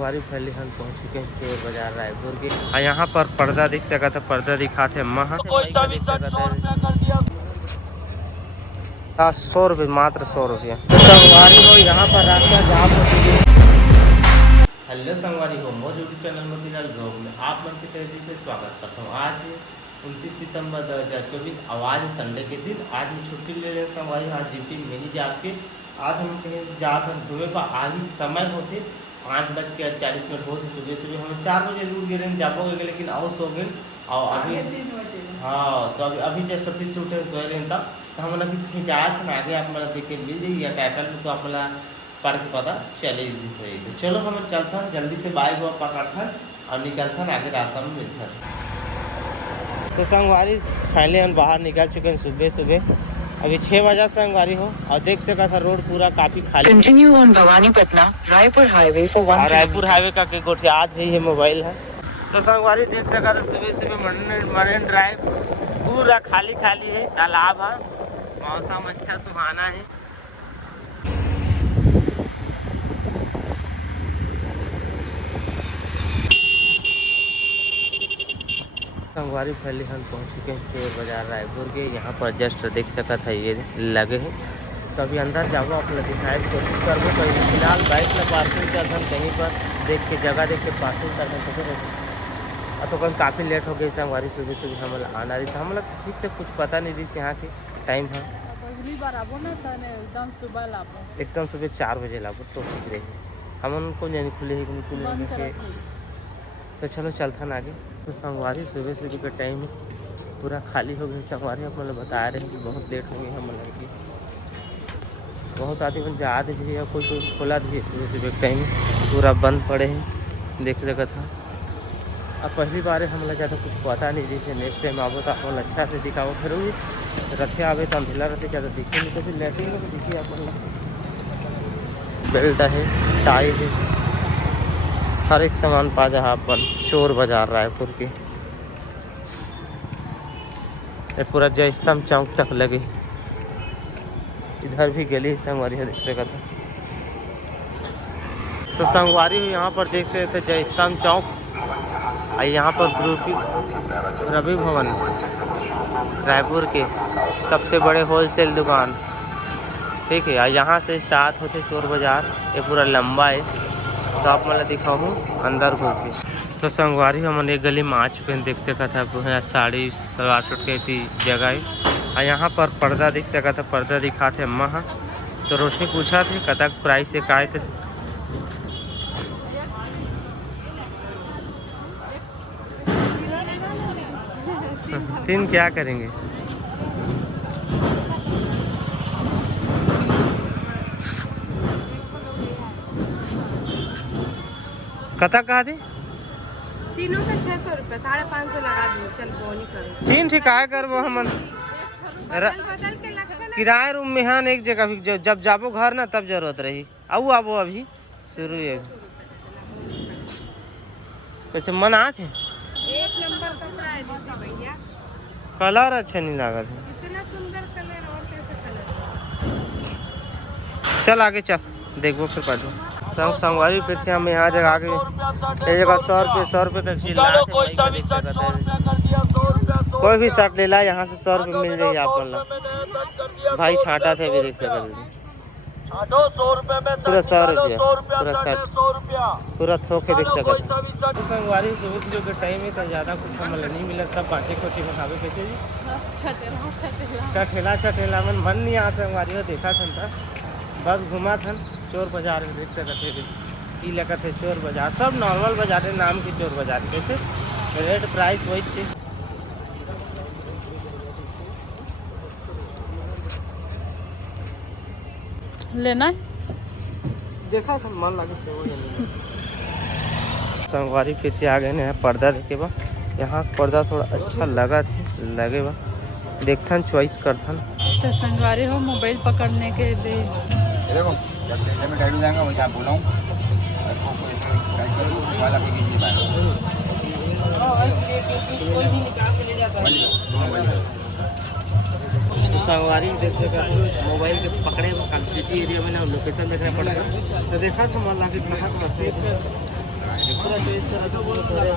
संगवारी पहले हम पहुँच चुके हैं चोर बाजार रायपुर के। यहाँ पर पर्दा दिख सका था, पर्दा दिखाते महा दिख सका था 100 रुपये, मात्र 100 रुपये। तो संगवारी हो यहाँ पर रास्ता जाम हो चुकी है। हेलो संगवारी हो, मोर यूट्यूब चैनल मोतीलाल ब्लॉग में आप लोग की तहरीर से स्वागत करता हूँ। आज 29 सितंबर 2024, आवाज़ संडे के दिन। आज हम छुट्टी ले रहे हैं संगवारी, आज ड्यूटी में नहीं जाके आज हम कहीं जाकर घूमे पर आज ही समय होते 5:40 होते। सुबह सुबह हम 4 बजे लूट गिरे जापोगे, लेकिन और सो गए और अभी हाँ, तो अभी जस्ट फिर से उठे सो रहे था। तो हम अभी कहीं जाए थे ना, आगे आप मतलब देख के मिल जाइए या टाइटल में, तो आप पढ़ के पता चले सही। तो चलो हम चलते हैं जल्दी से, बाइक वो पकड़ते और निकलते हैं, आगे रास्ता में मिलते हैं। तो संगवारी फाइनली हम बाहर निकल चुके हैं सुबह सुबह। अभी 6 बजा संगवारी हो और देख सका था रोड पूरा काफी खाली। Continue on Bhawanipatna Raipur highway for 1 Raipur highway का के गोठियात भी है मोबाइल है। तो संगवारी देख सका था सुबह सुबह मरीन ड्राइव पूरा खाली खाली है, तालाब है, मौसम अच्छा सुहाना है। संगवारी पहले हम पहुंच चुके हैं चोर बाजार रायपुर के। यहाँ पर जस्ट देख सका था ये लगे हैं। तो अभी अंदर जाओ, आप लोग दिखाए कोशिश करो। तो फिलहाल बाइक में पार्किंग कर हम कहीं पर देख के जगह देख के पार्किंग कर सके। तो कहीं काफ़ी लेट हो गई संगवारी, सुबह सुबह हम आना रही था, हम लोग ठीक से कुछ पता नहीं रही यहाँ के टाइम है। पहली बार आबो ना, एकदम सुबह लाबो, एकदम सुबह 4 बजे लाबो तो ठीक रही। हम उनको नहीं खुले ही तो चलो चलता ना आगे। तो संगवारी सुबह सुबह का टाइम पूरा खाली हो गई संगवारी। आप मतलब बता रहे हैं कि बहुत लेट हो गई हम मतलब कि बहुत आदमी जा रहे थे या कोई खोला भी सुबह सुबह टाइम पूरा बंद पड़े हैं, देख सका था। अब पहली बार हम लोग ज़्यादा कुछ पता नहीं, जैसे नेक्स्ट टाइम आओ तो आप अच्छा से दिखाओ। फिर रखे आवे तो अंधेला रहते, ज़्यादा दिखे नहीं। तो फिर लेटिंग में दिखिए आप बेल्ट है, टाई है, हर एक सामान पा जहाँ अपन चोर बाजार रायपुर की। ये पूरा जय स्तंभ चौक तक लगे, इधर भी गली संगवारी है, देख सका था। तो संगवारी यहाँ पर देख सकते थे जय स्तंभ चौक, यहाँ पर ग्रुप रवि भवन रायपुर के सबसे बड़े होलसेल दुकान, ठीक है। यहाँ से स्टार्ट होते चोर बाजार, ये पूरा लंबा है। तो आप मतलब दिखाऊँ अंदर घुस के। तो संगवारी हम एक गली में आ चुके हैं, देख सका था यहाँ साड़ी सलवार सूट की जगह है। और यहाँ पर पर्दा दिख सका था, पर्दा दिखाते महा। तो रोशनी पूछा थे कतक प्राइस से काय थे। तीन क्या करेंगे? कतक कहा थी? तीनों का 600 रुपये, 550 लगा दूँ। चल वो नहीं करो, तीन ठिकाए कर वो हम किराए रूम में हाँ एक जगह जब जाबो घर ना तब जरूरत रही। आओ आबो अभी शुरू है कैसे मन आके 1 नंबर कपड़ा है भैया, कलर अच्छा नहीं लगा था। इतना सुंदर कलर और कैसे कलर। चल आगे चल देखो फिर पाछो। संगवारी फिर से हम यहाँ जगह आगे ये जगह 100 रुपये का चिल्ला थे, देख सकता है। कोई भी शर्ट ले ला यहाँ से 100 रुपये मिल जाएगी आप लोग। भाई छाटा थे भी देख सकते, पूरा 100 रुपया पूरा शर्ट पूरा थोक देख सकते। तो संगवारी सुबह सुबह के टाइम में तो ज़्यादा कुछ हमें नहीं मिला, सब बाटे कोटी में खावे कैसे जी छठेला मन मन नहीं आता संगवारी हो। देखा था बस घुमा था चोर बाजार में, देख सकते ई लगा थे चोर बाजार, सब नॉर्मल बाजार है, नाम की चोर बाजार कैसे रेट प्राइस वही थी। लेना देखा था मन लगे संगवारी फिर से आ गए ना पर्दा देखे बा। यहाँ पर्दा थोड़ा अच्छा लगा थे लगे बा, देखथन चॉइस करथन। तो संगवारी हो मोबाइल पकड़ने के लिए संगवारी देख सका मोबाइल के पकड़े सिटी एरिया में ना लोकेशन देखना पड़ेगा। तो देखा तो मन लगे पूरा चॉइस कर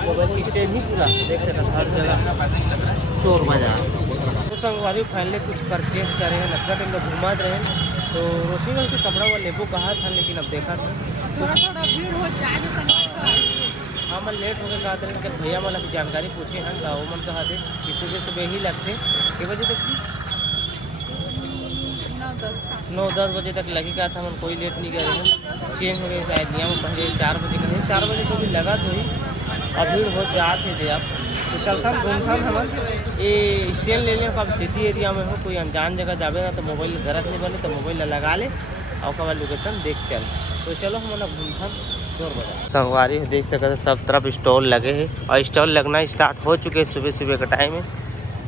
मोबाइल की स्टैंड ही पूरा देख सकते हर जगह चोर बाजार। तो संगवारी फाइनली कुछ परचेस करे हैं, लगता टाइम में घुमा रहे हैं तो रोशीगंज से कपड़ा वाला लेबो कहा था, लेकिन अब देखा था थोड़ा भीड़ हो जाए तो हाँ मैं लेट हो गया कहा था, लेकिन भैया वाला की जानकारी पूछे हैं तो वो मन कहा थे कि सुबह सुबह ही लगते कि बजे तक 9-10 बजे तक लगी का था। मन कोई लेट नहीं कर रहे चेंज हो गए शायद नियम पहले 4 बजे का नहीं, 4 बजे तो भी लगा तो ही और भीड़ हो जाते थे। आप तो चलता घूमता हम ये स्टैंड ले लें, अब सिटी एरिया में हो कोई अनजान जगह जावे ना तो मोबाइल गलत नहीं बने तो मोबाइल लगा ले और कब लोकेशन देख चल। तो चलो हम घूमता चोर बाजार। संगवारी देख सकते सब तरफ स्टॉल लगे हैं और स्टॉल लगना स्टार्ट हो चुके हैं सुबह सुबह का टाइम है।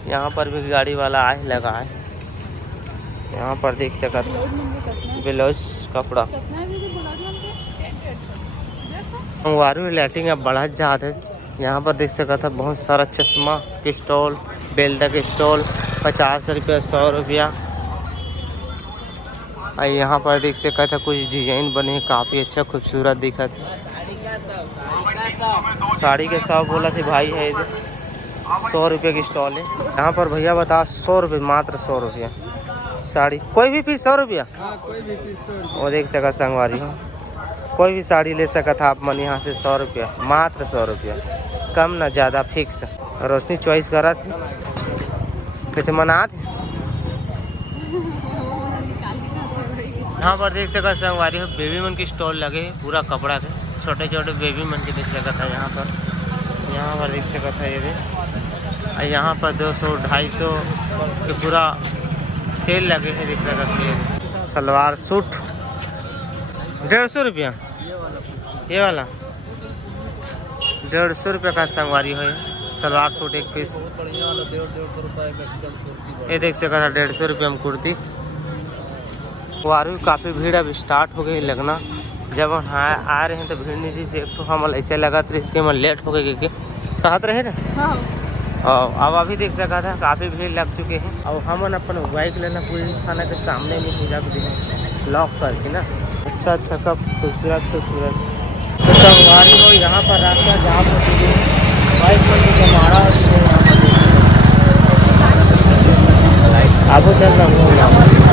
यहाँ पर भी गाड़ी वाला आए लगा है, यहाँ पर देख सकते ब्लाउज कपड़ा संगवारी लाइटिंग अब बढ़ा जाते है। यहाँ पर देख सकते था बहुत सारा चश्मा के स्टॉल, बेल्ट के स्टॉल 50 रुपया 100 रुपया। और यहाँ पर देख सकते था कुछ डिजाइन बने काफ़ी अच्छा खूबसूरत दिखा था। साड़ी के 100 बोला थे भाई है 100 रुपये की स्टॉल है। यहाँ पर भैया बता 100 रुपये मात्र 100 रुपया साड़ी, कोई भी पीस 100 रुपया। वो देख सका संगवारी हो कोई भी साड़ी ले सका था आप मन यहाँ से 100 रुपया मात्र 100 रुपया, कम ना ज़्यादा फिक्स। रोशनी चॉइस करा थी कैसे मना थे। यहाँ पर देख सका संगवारी हो बेबी मन की स्टॉल लगे पूरा कपड़ा के, छोटे छोटे बेबी मन के देख सका था। यहाँ पर देख सका था ये यहाँ पर 200-250 के पूरा सेल लगे हैं देख सका था। सलवार सूट 150 रुपया, ये वाला 150 रुपये का संगवारी हो सलवार सूट एक पीस। ये देख सका था 150 रुपये में कुर्ती। वारू काफ़ी भीड़ अब स्टार्ट हो गई लगना, जब हम आ रहे हैं तो भीड़ नहीं थी। एक तो हम ऐसे लगा था इसके में लेट हो गए क्योंकि कहते रहे ना। अब अभी देख सका था काफ़ी भीड़ लग चुके हैं। और हम अपन बाइक लेना पूरी थाना के सामने में ही रख दिए लॉक करके ना। अच्छा कब खूबसूरत तो संगवारी हो यहाँ पर रास्ता जाम हो चुके हैं, बाइक पर जमाड़ा हो चुके हैं। यहाँ पर अब चल रहा हूँ